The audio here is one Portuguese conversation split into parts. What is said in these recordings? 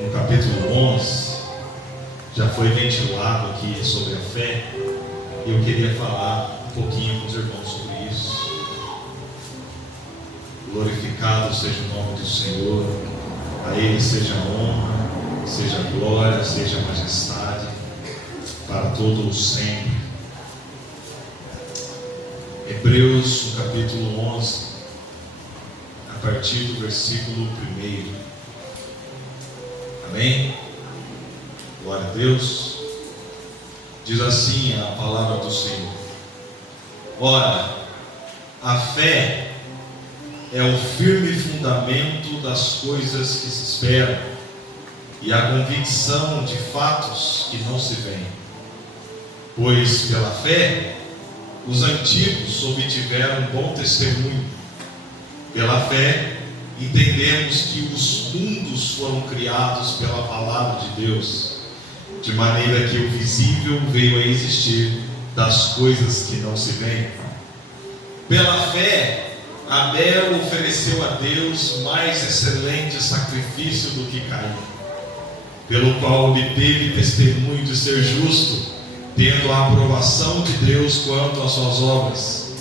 no capítulo 11, já foi ventilado aqui sobre a fé, e eu queria falar um pouquinho com os irmãos sobre isso. Glorificado seja o nome do Senhor, a Ele seja a honra, seja a glória, seja a majestade, para todo o sempre. Hebreus, no capítulo 11, a partir do versículo 1. Amém? Glória a Deus. Diz assim a palavra do Senhor: ora, a fé é o firme fundamento das coisas que se esperam e a convicção de fatos que não se veem. Pois pela fé os antigos obtiveram bom testemunho. Pela fé entendemos que os mundos foram criados pela palavra de Deus, de maneira que o visível veio a existir das coisas que não se veem. Pela fé Abel ofereceu a Deus mais excelente sacrifício do que Caim, pelo qual obteve testemunho de ser justo, tendo a aprovação de Deus quanto às suas obras.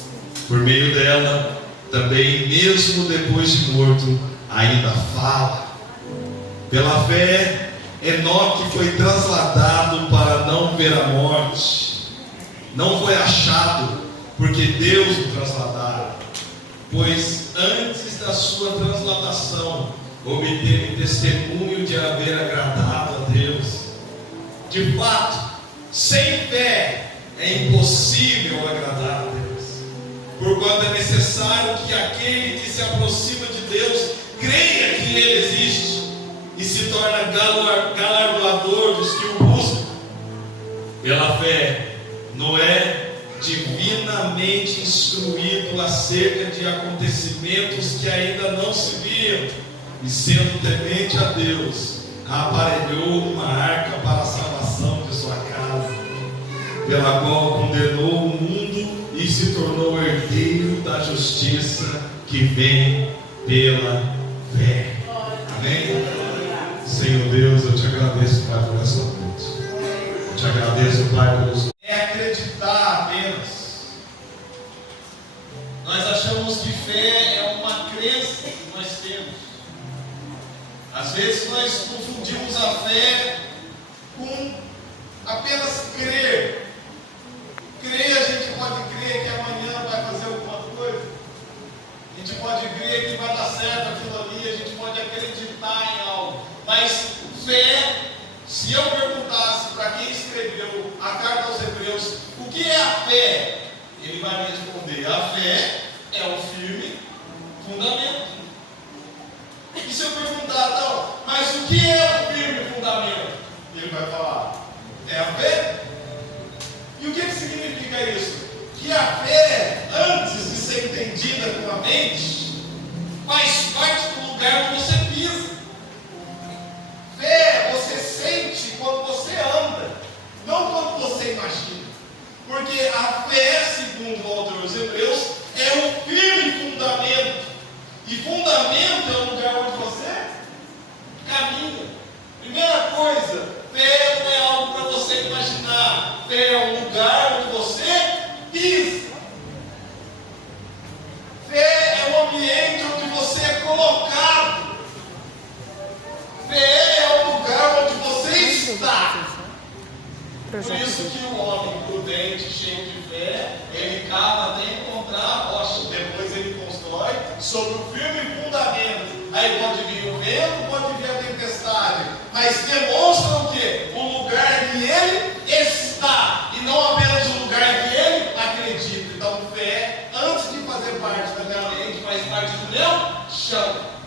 Por meio dela, também mesmo depois de morto, ainda fala. Pela fé, Enoque foi trasladado para não ver a morte. Não foi achado, porque Deus o trasladara, pois antes da sua transladação obteve testemunho de haver agradado a Deus. De fato, sem fé é impossível agradar a Deus, porquanto é necessário que aquele que se aproxima de Deus creia que Ele existe e se torna galardoador dos que o buscam. Pela fé, Noé, divinamente instruído acerca de acontecimentos que ainda não se viam, e sendo temente a Deus, aparelhou uma arca para a salvação de sua casa, pela qual condenou o mundo e se tornou herdeiro da justiça que vem pela fé. Amém? Senhor Deus, eu te agradeço, Pai, por essa noite. Eu te agradeço, Pai, pelos... É acreditar apenas. Nós achamos que fé é uma crença que nós temos. Às vezes nós confundimos a fé com apenas crer. Crer, a gente pode crer que amanhã vai fazer alguma coisa. A gente pode crer que vai dar certo aquilo ali. A gente pode acreditar em algo. Mas fé, se eu perguntasse para quem escreveu a carta aos Hebreus o que é a fé, ele vai me responder: a fé é o firme fundamento. E se eu perguntar, então, mas o que é o firme fundamento? Ele vai falar: é a fé. E o que significa isso? Que a fé, antes de ser entendida com a mente, faz parte do lugar onde você pisa. Fé você sente quando você anda, não quando você imagina. Porque a fé, segundo o autor dos Hebreus, é o firme fundamento. E fundamento é o lugar onde você caminha. Primeira coisa, fé não é algo para você imaginar. Fé é um lugar onde você pisa. Fé é um ambiente onde você é colocado. Fé é o lugar onde você está. Por isso que o homem prudente, cheio de fé, ele cava até encontrar a rocha. Depois ele constrói sobre o firme fundamento. Aí pode vir o vento, pode vir a tempestade, mas demonstra o quê? O lugar que ele está, e não apenas o lugar que ele acredita. Então fé, antes de fazer parte da minha mente, faz parte do meu chão.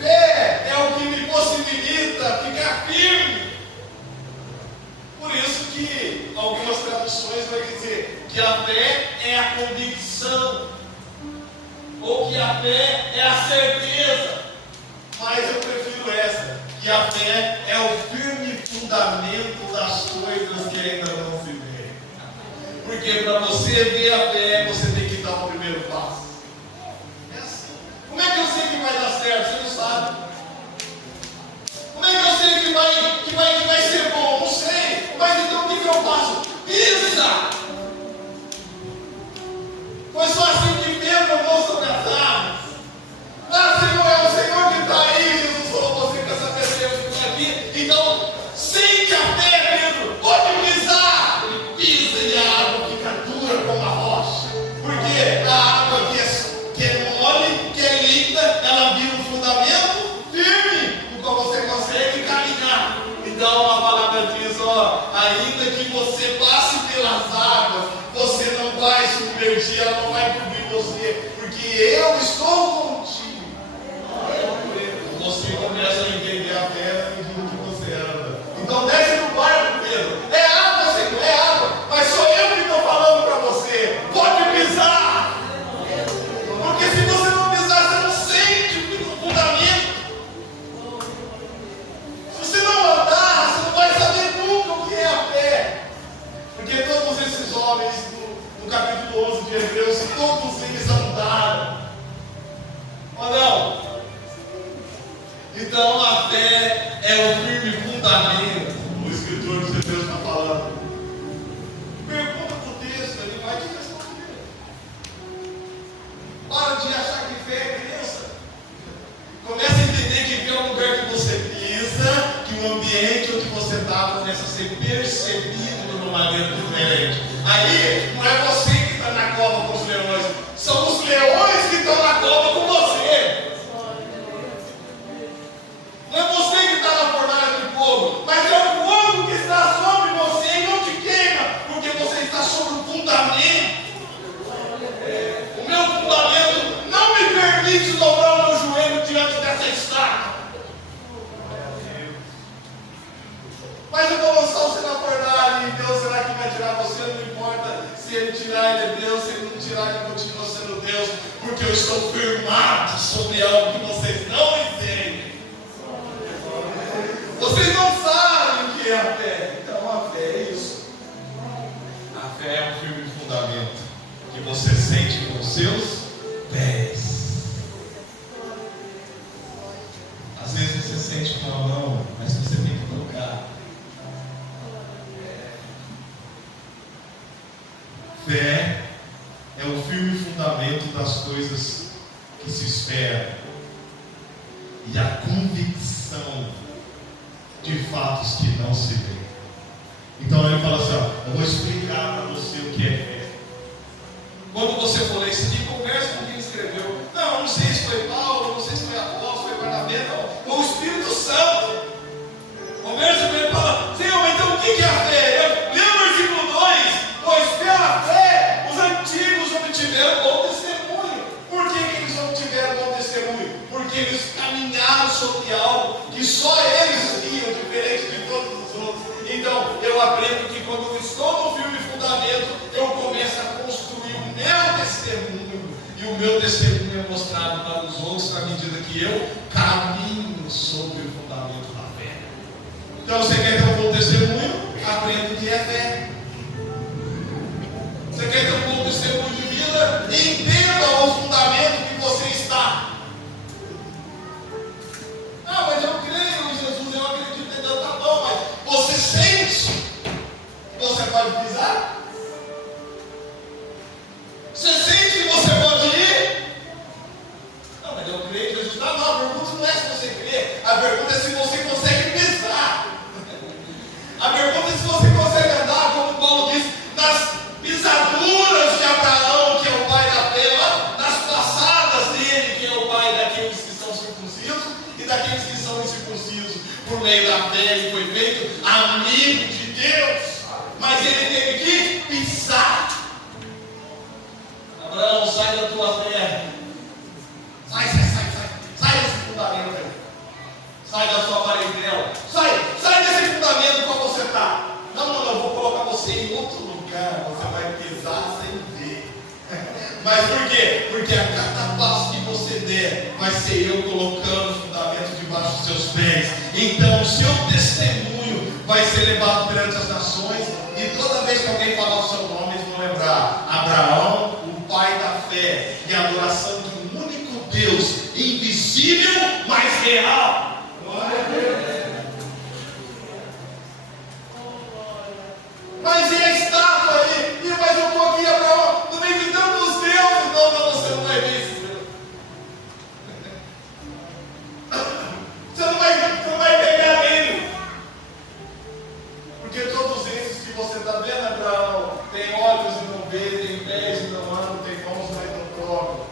Fé é o que me possibilita ficar firme. Por isso que algumas traduções vão dizer que a fé é a convicção, ou que a fé é a certeza. Mas eu prefiro essa, que a fé é o firme fundamento das coisas que ainda não se vê. Porque para você ver a fé, você tem que dar o primeiro passo. É assim. Como é que eu sei que vai dar certo? Você não sabe. começam a entender a fé na medida que você anda. Então desce no barco, Pedro. É água, Senhor, é água. Mas sou eu que estou falando para você. Pode pisar. Porque se você não pisar, você não sente o fundamento. Se você não andar, você não vai saber nunca o que é a fé. Porque todos esses homens, no capítulo 11 de Hebreus, todos eles andaram. Ou não? Então a fé é o firme fundamento. O escritor dos Hebreus está falando. Pergunta para o texto, ele vai te responder. Para de achar que fé é crença. Começa a entender que fé é um lugar que você pisa, que o ambiente onde você está começa a ser percebido de uma maneira diferente. Aí não é você que está na cova com os leões, são os leões que estão na cova com você. Não é você que está na fornalha de fogo, mas é o fogo que está sobre você e não te queima, porque você está sobre o fundamento. O meu fundamento não me permite dobrar o meu joelho diante dessa estátua. Mas eu vou lançar você na fornalha e Deus será que vai tirar você? Não importa se Ele tirar, Ele é Deus. Se Ele não tirar, Ele continua sendo Deus, porque eu estou firmado sobre algo que vocês não entendem. Vocês não sabem o que é a fé. Então a fé é isso. A fé é um firme fundamento que você sente com os seus pés. Às vezes você sente com a mão, mas você tem que tocar. Fé é o firme fundamento das coisas que se esperam e a convicção de fatos que não se veem. Então ele fala assim, ó, eu vou explicar para você o que é fé. Quando você for ler isso aqui, conversa com quem escreveu. Não sei se foi Paulo, não sei se foi Apóstolo, foi Barnabé, não. Foi o Espírito Santo. Conversa com ele e fala, Senhor, então o que é a fé? Lê o versículo 2, pois pela fé os antigos obtiveram bom testemunho. Por que eles obtiveram bom testemunho? Porque eles caminharam sobre algo que só eles viam, diferente de todos os outros. Então eu aprendo que quando eu estou no firme fundamento, eu começo a construir o meu testemunho. E o meu testemunho é mostrado para os outros na medida que eu caminho sobre o fundamento da fé. Então você quer ter um bom testemunho? Aprenda o que é fé. Você quer ter um bom testemunho de vida? Entenda o fundamento que você está. Ah, mas eu creio em Jesus, eu acredito em Deus, tá bom, mas você sente que você pode pisar? Você sente que você pode ir? Não, mas eu creio em Jesus. Não, a pergunta não é se você crê, a pergunta é se você consegue pisar. A pergunta é se você consegue andar, como Paulo diz, nas pisaduras de Abraão, que é o pai da fé, nas passadas dele, que é o pai daqueles que são circuncisos e daqueles que são incircuncisos. Por meio da fé ele foi feito amigo de Deus, mas ele teve que pisar. Abraão, sai da tua terra. Sai desse fundamento aí. Sai da sua parentela. Sai desse fundamento qual você está. Não, eu vou colocar você em outro lugar. Você vai pisar sem ver. Mas por quê? Porque a cada passo que você der, vai ser eu colocando o fundamento debaixo dos seus pés. Então o seu testemunho vai ser levado perante as nações. E toda vez que alguém falar o seu nome, eles vão lembrar Abraão, o pai da fé e a adoração de um único Deus, invisível, mas real. Mas e a estátua aí? Mas eu estou aqui, Abraão, no meio de tantos deuses. Não, você não vai ver isso. Você não vai pegar nele. Porque todos esses que você está vendo, Abraão, tem olhos e não vê, tem pés e não andam, tem mãos mas não tocam.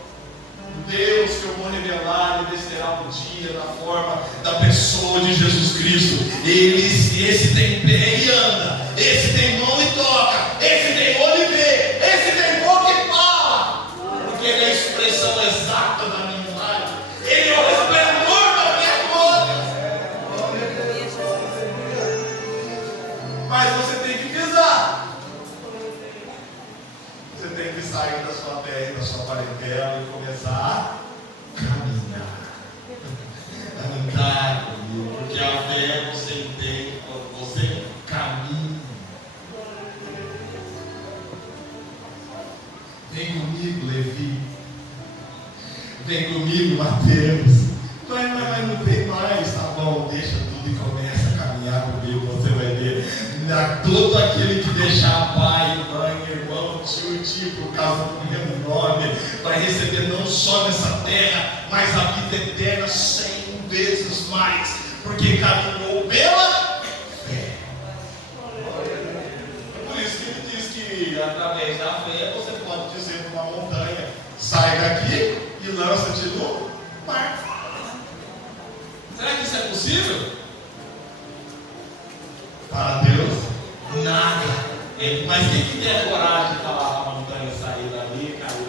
Deus que eu vou revelar, Ele descerá um dia na forma da pessoa de Jesus Cristo. Esse tem pé e anda, esse tem mão e toca, esse tem olho e vê, esse tem boca e fala, porque Ele é a expressão exata da minha imagem, Ele é o resplendor da minha glória. casa do meu nome, vai receber não só nessa terra, mas a vida eterna 100 vezes mais, porque caminhou pela fé. É por isso que ele diz que através da fé você pode dizer para uma montanha: sai daqui e lança-te no mar. Será que isso é possível? Para Deus, nada. Mas quem tem a coragem de falar para a montanha sair dali e cair?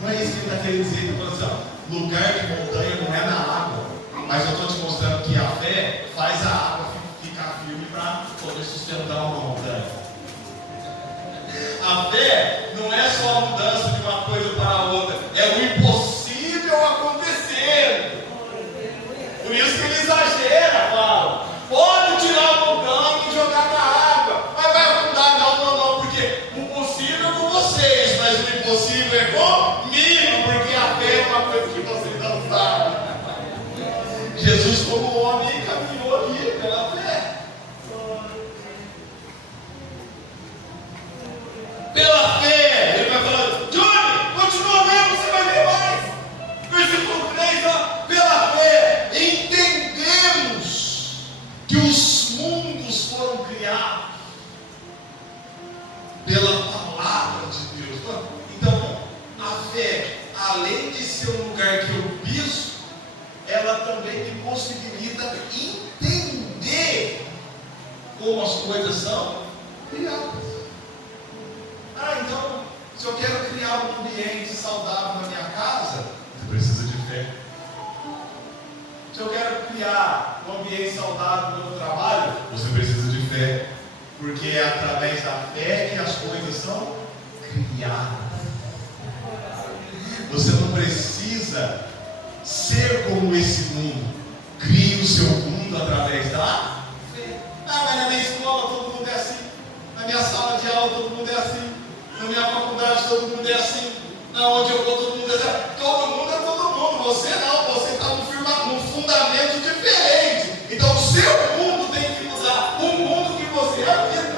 Não é isso que ele está querendo dizer. Ele está falando assim: lugar de montanha não é na água, mas eu estou te mostrando que a fé faz a água ficar firme para poder sustentar uma montanha. A fé não é só a mudança de uma coisa para a outra, é o impossível acontecer. Por isso que ele exagera, fala: pode tirar a montanha e jogar na água, mas vai afundar. Não, porque o possível é com vocês, mas o impossível é comigo, porque a fé é uma coisa que vocês não sabem. Jesus, como homem, caminhou ali pela fé. Pela fé, ele vai falando: Johnny, continua lendo, você vai ver mais. Versículo 3, ó, pela fé, entendemos que os mundos foram criados pela palavra de Deus. Então, a fé, além de ser um lugar que eu piso, ela também me possibilita entender como as coisas são criadas. Então, se eu quero criar um ambiente saudável na minha casa, você precisa de fé. Se eu quero criar um ambiente saudável no meu trabalho, você precisa de fé. Porque é através da fé que as coisas são criadas. Você não precisa ser como esse mundo. Crie o seu mundo através da fé. Mas na minha escola todo mundo é assim. Na minha sala de aula todo mundo é assim. Na minha faculdade todo mundo é assim. Na onde eu vou todo mundo é assim. Todo mundo é todo mundo. Você não. Você está num fundamento diferente. Então o seu mundo tem que mudar. O mundo que você habita.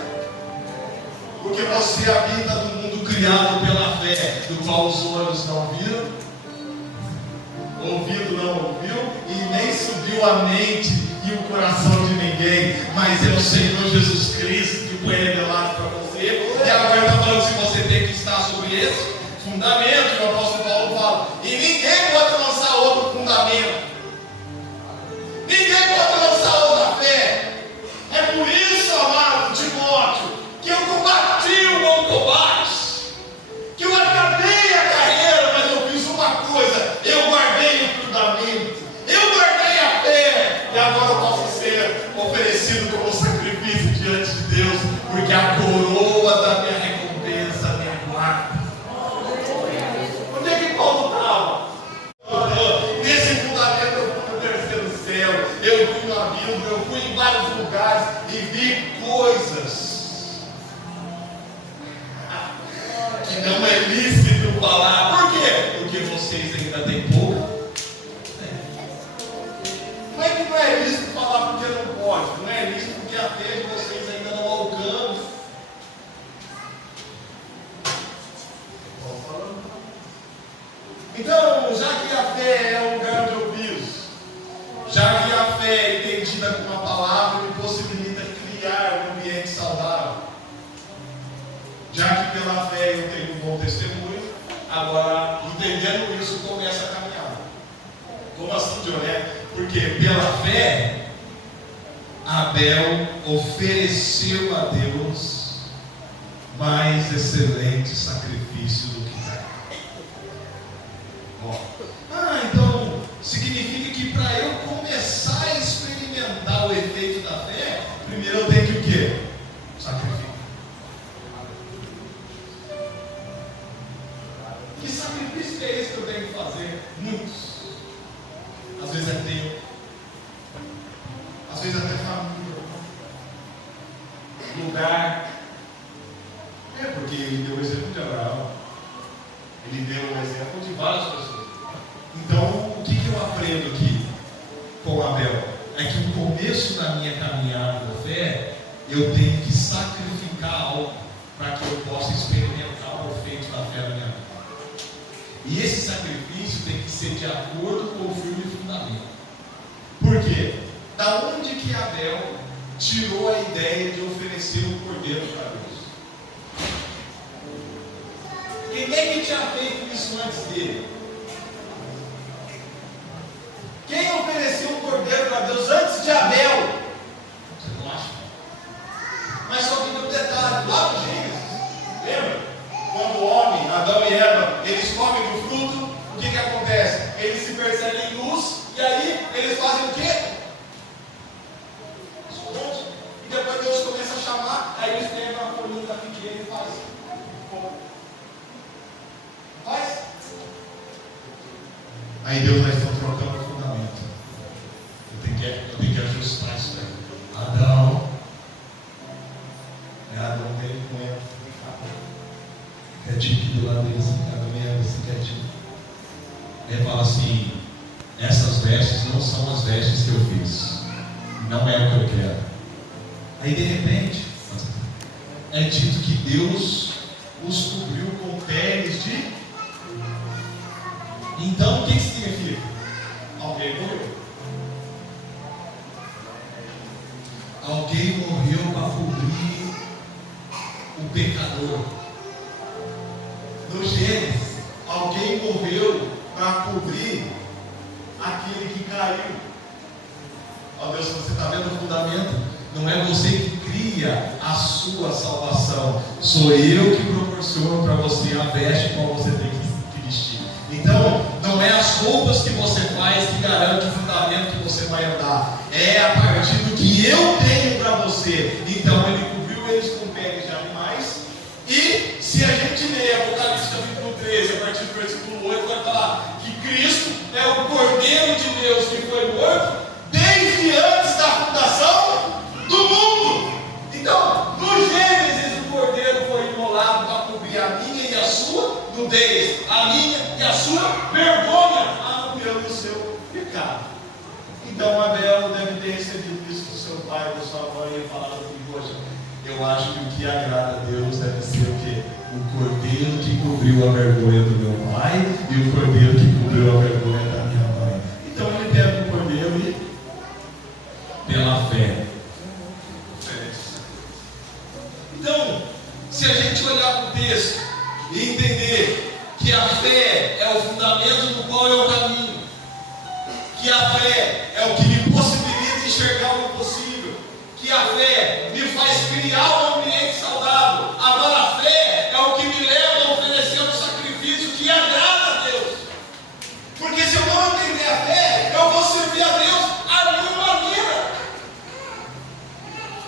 Porque você habita no mundo criado pela fé, do qual os olhos não viram, ouvido não ouviu e nem subiu a mente e o coração de ninguém, mas é o Senhor Jesus Cristo que foi revelado para você. E agora ele está falando se você tem que estar sobre esse fundamento que o apóstolo Paulo fala. E ninguém pode lançar outro fundamento. Ninguém pode lançar outra fé. É por isso, amado Timóteo, que eu combati o bom combate, que eu acabei a carreira, mas eu fiz uma coisa: eu guardei o fundamento, eu guardei a fé, e agora eu posso ser oferecido como sacrifício diante de Deus, porque a coroa da minha recompensa me aguarda. Onde é que Paulo estava? Nesse fundamento eu fui no terceiro céu, eu fui no abismo, eu fui em vários lugares e vi coisas que não é lícito falar. Por quê? Porque vocês ainda têm pouco. Não é que não é lícito falar porque não pode. Não é lícito porque a fé de vocês ainda não alcança. Então, já que a fé é o lugar onde eu piso, já que a fé é entendida como uma palavra, me possibilita criar um ambiente saudável. Já que pela fé eu tenho um bom testemunho, agora, entendendo isso, começa a caminhar. Como assim, Joné? Porque pela fé, Abel ofereceu a Deus mais excelente sacrifício do que Caim. Então, significa que para eu começar a experimentar o efeito da fé, primeiro eu tenho que o quê? Sacrificar. Que sacrifício é esse que eu tenho que fazer? Muitos. Às vezes é tempo. Às vezes até família. Lugar. Porque ele deu o exemplo de Abraão. Ele deu o exemplo de várias pessoas. Então, o que eu aprendo aqui com Abel? É que no começo da minha caminhada da fé, eu tenho que sacrificar algo para que eu possa experimentar o efeito da fé na minha vida. E esse sacrifício tem que ser de acordo com o firme fundamento. Por quê? Da onde que Abel tirou a ideia de oferecer o cordeiro para Deus? Quem é que tinha feito isso antes dele? Quem ofereceu o cordeiro para Deus antes de Abel? Você não acha? Mas só que tem um detalhe, lá no Gênesis, lembra? Quando o homem, Adão e Eva, eles comem do fruto, o que acontece? Eles se percebem nus, e aí eles fazem o quê? Esconde. E depois Deus começa a chamar, aí eles pegam uma folhinha da figueira e fazem. Faz. Aí Deus vai estar trocando o fundamento. Eu tenho que ajustar isso aí. Adão. Adão tem encontro. Quietinho aqui do lado dele, assim, quietinho. Ele fala assim: essas vestes não são as vestes que eu fiz, não é o que eu quero. Aí de repente é dito que Deus os cobriu com peles de. Então o que significa? Alguém morreu. Alguém morreu para cobrir o pecador. No Gênesis, alguém morreu para cobrir aquele que caiu. Ó Deus, você está vendo o fundamento? Não é você que cria a sua salvação, sou eu que proporciono para você a veste qual você tem que vestir. Então, não é as roupas que você faz que garante o fundamento que você vai andar, é a partir do que eu tenho para você. Então, ele cobriu eles com peles de animais. E se a gente ler Apocalipse capítulo 13, a partir do versículo 8, vai falar que Cristo é o Cordeiro de Deus que foi morto desde antes da fundação do mundo. Então, no Gênesis, o Cordeiro foi imolado para cobrir a minha e a sua nudez, a minha e a sua vergonha, anunciando o seu pecado. Então, Abel deve ter recebido isso do seu pai, da sua mãe, e falado assim: poxa, eu acho que o que agrada a Deus deve ser o quê? O cordeiro que cobriu a vergonha do meu pai e o cordeiro que cobriu a vergonha da minha mãe. Então ele pega o cordeiro e, pela fé, oferece. Então, se a gente olhar para o texto e entender que a fé é o fundamento no qual é o caminho, que a fé é o que me possibilita enxergar o impossível, que a fé me faz criar um ambiente saudável. Agora a fé é o que me leva a oferecer um sacrifício que agrada a Deus. Porque se eu não entender a fé, eu vou servir a Deus à minha maneira.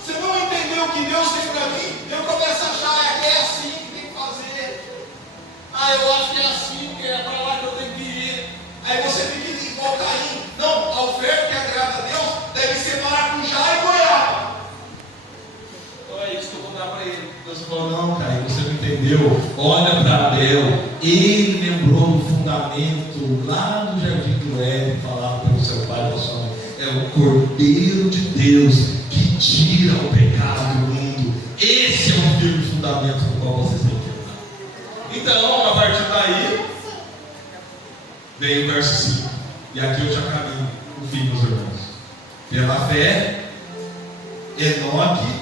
Se eu não entender o que Deus tem para mim, eu começo a achar que é assim que tem que fazer. Eu acho que é assim, que é para lá que eu tenho que ir. Aí você fica igual Caim. Não, a oferta que agrada a Deus deve ser maracujá e goiaba. Então é isso que eu vou dar para ele. Deus falou: não, Caim, você não entendeu. Olha para Abel. Ele lembrou do fundamento lá no jardim do Éden, falava pelo seu pai e pela sua mãe. É o Cordeiro de Deus que tira o pecado do mundo. Esse é o firme fundamento no qual vocês têm que andar. Então, a partir daí, vem o verso 5. E aqui eu já caminho o fim, meus irmãos. Pela fé, Enoque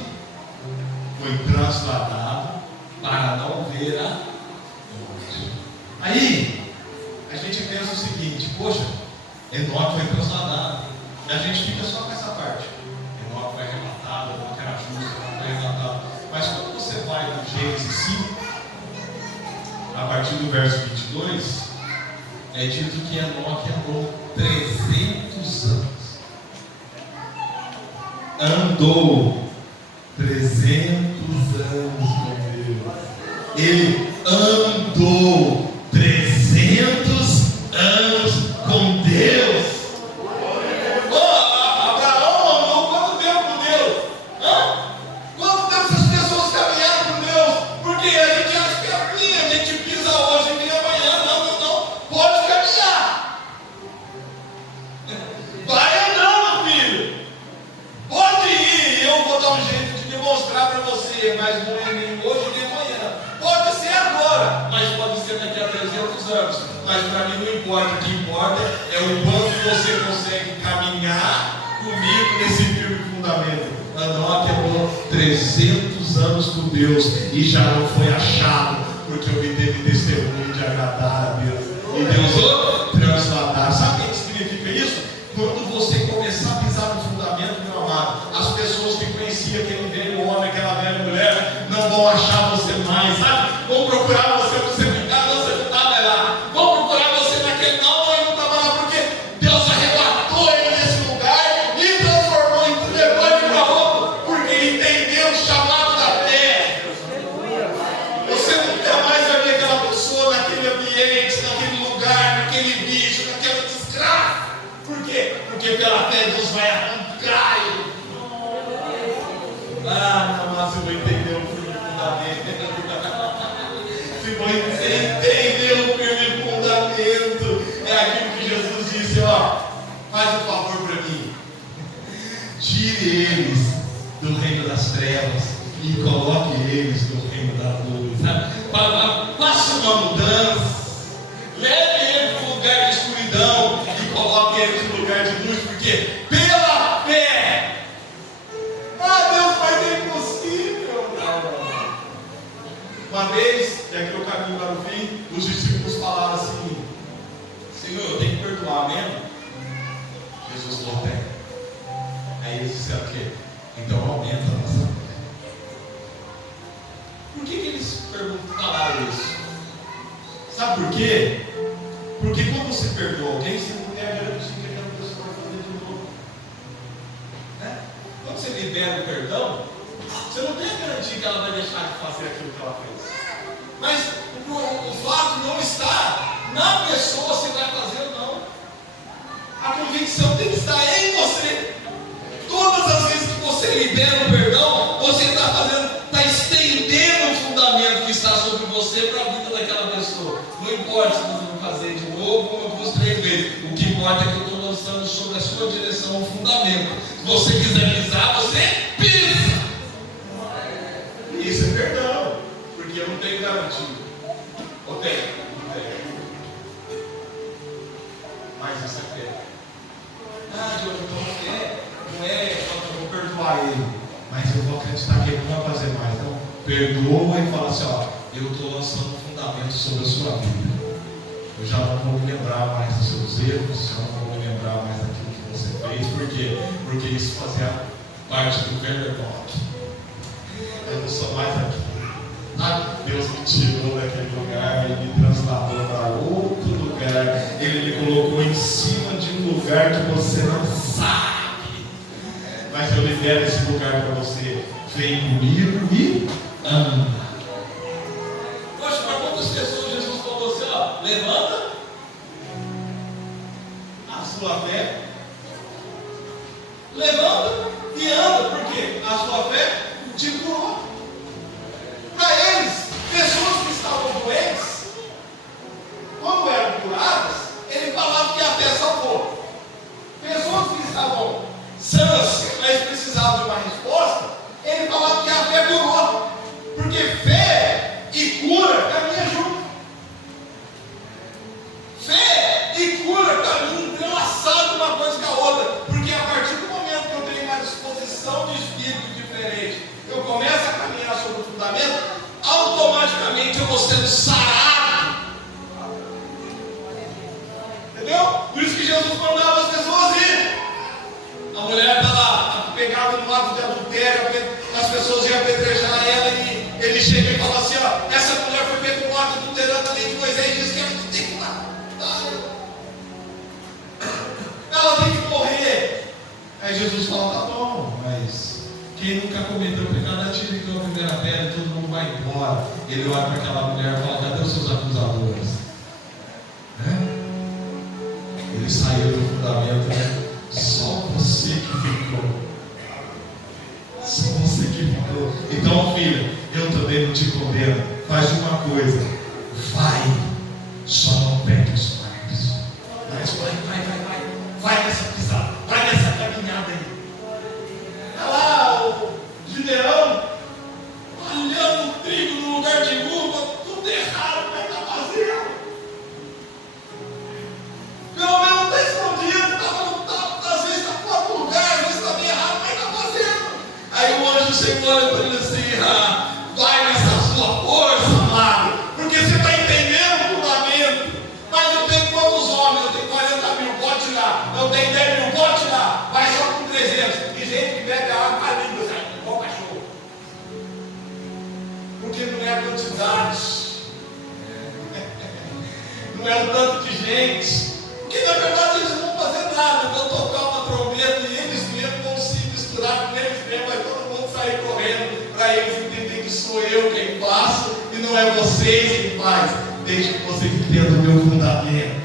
foi transladado para não ver a morte. Aí, a gente pensa o seguinte: poxa, Enoque foi transladado. E a gente fica só com essa parte. Enoque foi arrebatado, Enoque era justo, Enoque foi arrebatado. Mas quando você vai no Gênesis 5, a partir do verso 22, é dito que Enoque andou 300 anos. Andou 300 anos com Deus. Ele andou 300 anos com Deus. Abraão andou quanto tempo com Deus? Quanto tempo essas pessoas caminharam com Deus? Porque a gente acha que é assim, a gente pisa hoje e amanhã. Não. Pode caminhar. Vai andando, filho. Pode ir. Eu vou dar um jeito de demonstrar para você, mas não é nem hoje nem amanhã. Pode ser agora. importa. O que importa é o quanto você consegue caminhar comigo nesse firme fundamento. Manoá quebrou 300 anos com Deus e já não foi achado, porque obteve testemunho de agradar a Deus. E Deus transladar. Sabe o que significa isso? Quando você começar a pisar no fundamento, meu amado, as pessoas que conheciam aquele velho homem, aquela velha mulher, não vão achar você mais, sabe? Vão procurar você ficar, você não estava lá. Vão procurar você naquele, não, ele não estava lá, porque Deus arrebatou ele nesse lugar e transformou em levou ele para outro, porque ele entendeu o chamado da fé. Você nunca mais vai ver aquela pessoa naquele ambiente, naquele lugar, naquele bicho, naquela desgraça. Por quê? Porque pela fé Deus vai arrancar ele. Não, mas você vai entender o firme fundamento. Você entendeu o firme fundamento. É aquilo que Jesus disse, faz um favor para mim. Tire eles do reino das trevas e coloque eles no reino da luz. Faça uma mudança. Leve ele para o lugar de escuridão e coloque ele no lugar de luz, porque pela fé. Deus, mas é impossível. Não. Uma vez, e aqui eu caminho para o fim, os discípulos falaram assim: Senhor, eu tenho que perdoar mesmo? Jesus falou: tem. Aí eles disseram o quê? Então aumenta a nossa fé. Por que eles falaram isso? Sabe por quê? Porque quando você perdoa alguém, você não tem a garantia que aquela pessoa vai fazer de novo. Né? Quando você libera o perdão, você não tem a garantia que ela vai deixar de fazer aquilo que ela fez. Mas o fato não está na pessoa se vai fazer ou não. A convicção tem que estar em você. Todas as vezes que você libera o perdão, você está estendendo o fundamento que está sobre você para a vida daquela pessoa. Não importa se você vai fazer de novo, uma, duas, 3 vezes. O que importa é que eu estou lançando sobre a sua direção o fundamento. Se você quiser pisar, você pisa. Isso é perdão, porque eu não tenho garantia. Ou tenho? Não tenho. Mas isso é fé. Diogo, então não é eu vou perdoar ele, mas eu vou acreditar que ele não vai fazer mais. Então, perdoa e fala assim: eu estou lançando um fundamento sobre a sua vida. Eu já não vou me lembrar mais dos seus erros, já não vou me lembrar mais daquilo que você fez. Por quê? Porque isso fazia parte do velho toque. Eu não sou mais aqui. Deus me tirou daquele lugar, Ele me transladou para outro lugar, Ele me colocou em cima de um lugar que você não sabe. Mas eu libero esse lugar para você. Vem comigo e anda. Poxa, para quantas pessoas Jesus falou assim: levanta a sua fé, levanta e anda, porque a sua fé te curou. Para eles, pessoas que estavam doentes, quando eram curadas, ele falava que a fé salvou. Pessoas que estavam sãs, mas precisavam de uma resposta, ele falava que a fé curou. Porque fé e cura caminham junto. Fé e cura caminham entrelaçados uma coisa com a outra. Porque a partir do momento que eu tenho uma disposição de espírito diferente, eu começo a caminhar sobre o fundamento, automaticamente eu vou sendo sarado. Entendeu? Por isso que Jesus mandava as pessoas ir. A mulher está lá, pegada no ato de adultério, as pessoas iam apedrejar ela e ele chega e fala assim: essa mulher foi pega no ato adulterando a lei de Moisés e diz que ela tem que matar. Ela tem que morrer. Aí Jesus fala: tá bom, mas quem nunca cometeu pecado, atira então a primeira pedra e todo mundo vai embora. Ele olha para aquela mulher e fala: cadê os seus acusadores? Ele saiu do fundamento, né? Só você que ficou. Só você que ficou. Então, filha, eu também não te condeno. Faz uma coisa: vai, só não pegue os quartos. Mas vai nessa pisada, vai nessa caminhada aí. Olha lá o Gideão, olhando o trigo no lugar de uva, tudo errado, vai estar fazendo. não é um tanto de gente, porque na verdade eles não vão fazer nada. Eu vou tocar uma trombeta e eles mesmos vão se misturar com eles mesmos, vai todo mundo sair correndo para eles entenderem que sou eu quem faço e não é vocês quem faz. Deixe que vocês entendam o meu fundamento.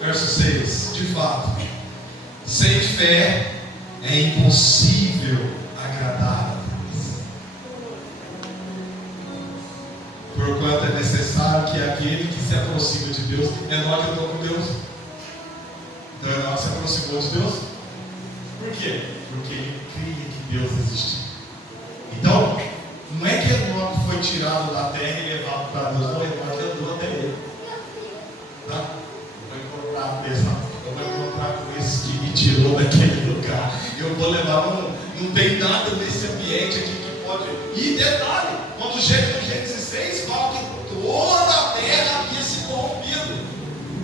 Verso 6, de fato, sem fé é impossível agradar a Deus, porquanto é necessário que aquele que se aproxima de Deus, Enoque andou com Deus, então Enoque se aproximou de Deus. Por quê? Porque ele cria que Deus existe. Então, não é que Enoque foi tirado da terra e levado para Deus, não, Enoque andou até ele, tá? Eu vou encontrar com esse que me tirou daquele lugar. Eu vou levar, não tem nada nesse ambiente aqui que pode. E detalhe, quando chega no Gênesis 6, fala que toda a terra havia se corrompido.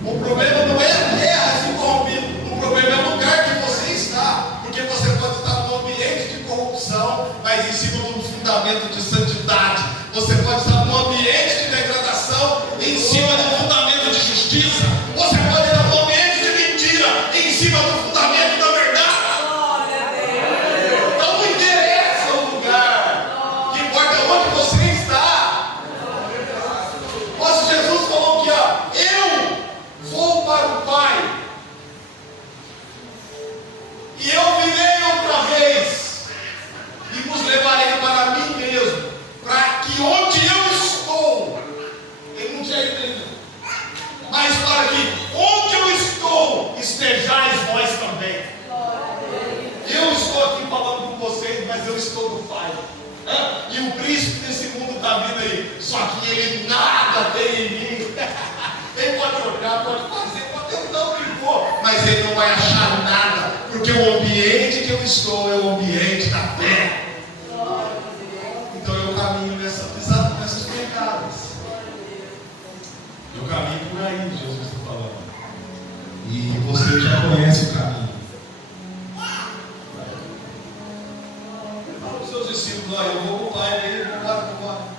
O problema não é a terra se corrompido, o problema é o lugar que você está. Porque você pode estar num ambiente de corrupção, mas em cima de um fundamento de santidade. Você pode estar num ambiente de degradação, em cima de um fundamento de justiça. Você pode estar num ambiente de mentira, em cima do fundamento da verdade. Então não interessa o lugar, o que importa é onde você está. Mas Jesus falou que eu vou para o Pai, e eu virei outra vez, e vos levarei para mim mesmo, para que onde eu estou, ele não tinha entendido, mas para que onde eu estou, estejais vós também. Eu estou aqui falando com vocês, mas eu estou no Pai. E o príncipe desse mundo está vindo aí, só que ele nada tem em mim. Ele pode olhar, pode fazer, pode tentar o que for, mas ele não vai achar nada, porque o ambiente que eu estou é o ambiente da fé. Então eu caminho nessas pegadas. Eu caminho por aí, Jesus está falando. E você já conhece o caminho. Fala para os seus discípulos: olha, eu vou para o Pai dele, vou embora.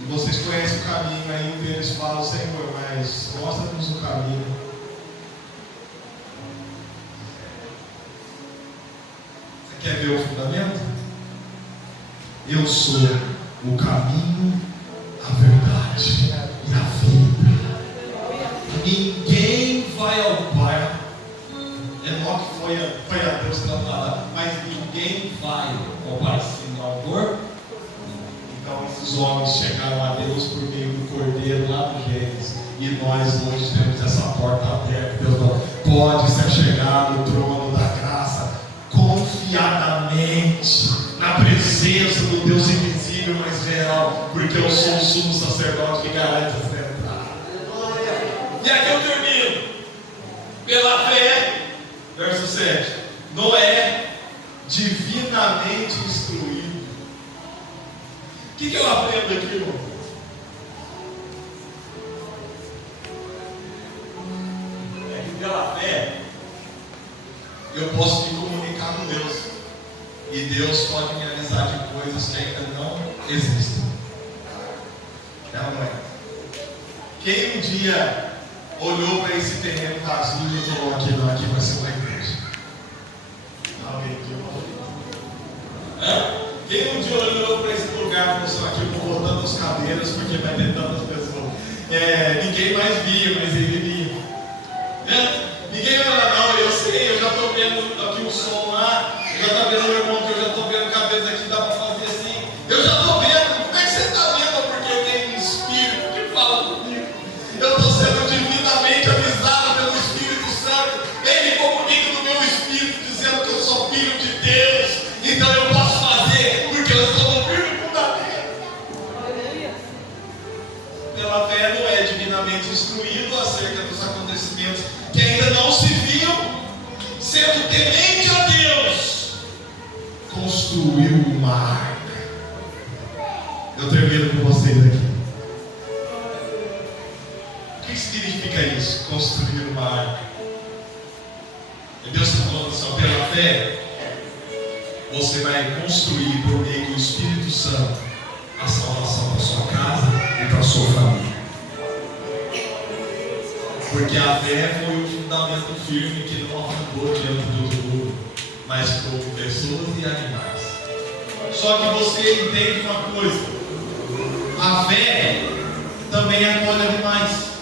E vocês conhecem o caminho ainda, e eles falam: Senhor, mas mostra-nos o caminho. Você quer ver o fundamento? Eu sou o caminho, a verdade e a vida. Ninguém vai ao Pai. Enoque foi a Deus trabalhar, mas ninguém vai ao Pai sem amor. Então esses homens chegaram a Deus por meio do Cordeiro lá no Gênesis. E nós hoje temos essa porta aberta. Deus pode se achegar no trono da graça confiadamente, na presença do Deus invisível, mas real, porque eu sou o sumo sacerdote que garante essa entrada. E aqui eu termino. Pela fé, verso 7. Noé, divinamente instruído. O que eu aprendo aqui, irmão? É que pela fé eu posso me comunicar com Deus, e Deus pode me avisar de coisas que ainda não existem. Não é? Quem um dia olhou para esse terreno vazio e falou: aqui não, aqui vai ser uma igreja? Alguém viu? Quem um dia olhou para esse lugar e falou: aqui eu vou botando as cadeiras porque vai ter tantas pessoas? Ninguém mais via, mas ele via. Ninguém olha, não, eu sei, eu já estou vendo aqui o som lá, eu já estou vendo o irmão, que eu já estou vendo a cabeça aqui, dá para fazer assim. Eu já estou vendo. Como é que você está vendo? Porque eu tenho um Espírito que fala comigo. Eu estou sendo divinamente avisado pelo Espírito Santo. Ele comunica no meu espírito, dizendo que eu sou filho de Deus. Então eu posso fazer, porque eu estou no firme fundamento. Pela fé, não é divinamente instruído acerca dos acontecimentos que ainda não se viam, sendo temente a Deus, construiu uma arca. Eu termino com vocês aqui. O que significa isso? Construir uma arca. E Deus está falando assim: pela fé, você vai construir por meio do Espírito Santo a salvação para sua casa e para sua família. Porque a fé foi o fundamento firme que não arrancou diante do muro, mas com pessoas e animais. Só que você entende uma coisa: a fé também acolhe animais.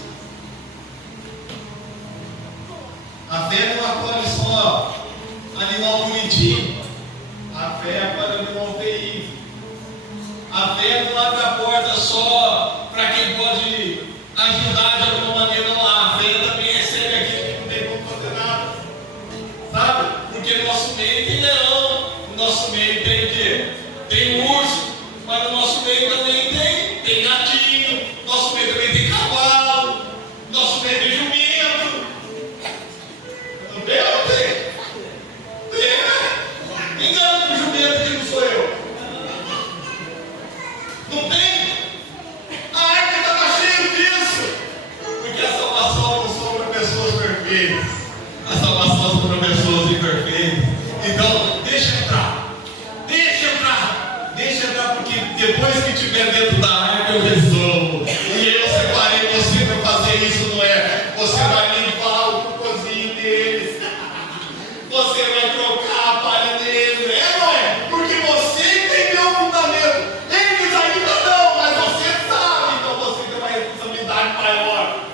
A fé não acolhe só animal bonitinho. A fé acolhe animal feio. A fé não abre a porta só para quem pode ajudar de alguma maneira lá. A fé também recebe aquele que não tem como fazer nada. Sabe? Porque no nosso meio tem leão, no nosso meio tem o quê? Tem urso, mas no nosso meio também tem gatinho, no nosso meio também tem cavalo, no nosso meio tem jumento. Não tem ou não tem? Tem, né? Quem engana com o jumento que não sou eu? Não tem? A arca estava cheia disso. Porque a salvação não são para pessoas perfeitas. A salvação são para pessoas imperfeitas. Então, deixa entrar. Deixa entrar, porque depois que estiver dentro da arca eu resolvo. E eu separei você para fazer isso, não é? Você vai limpar o cocôzinho deles. Você vai trocar a palha deles. É, não é? Porque você entendeu o fundamento. Eles ainda não, mas você sabe. Então você tem uma responsabilidade maior.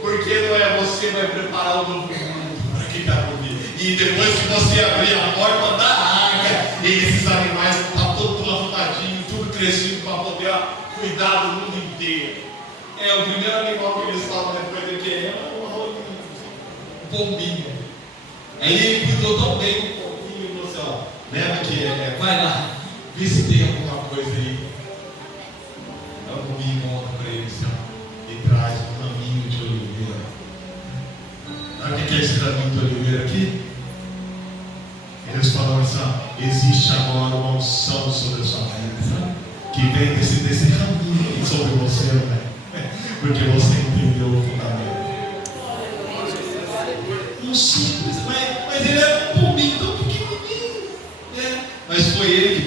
Porque não é? Você vai preparar o novo mundo para quem está por vir. E depois que você abrir a porta da arca, esses animais estão todos arrumadinhos, tudo crescido para poder cuidar do mundo inteiro. É, o primeiro animal que eles falam depois de que é um pombinho. Aí ele cuidou tão bem do pombinho, e falou assim: ó, leva que vai lá, vê se tem alguma coisa aí. Aí o pombinho volta para ele assim, ó, e traz um raminho de oliveira. Sabe o que é esse raminho de oliveira aqui? Eles falaram assim: ó, existe agora uma unção sobre a sua vida, sabe? Que vem desse raminho sobre você, né? Porque você entendeu o fundamento. Um simples, mas ele era um pombinho tão pequenininho, né? Mas foi ele que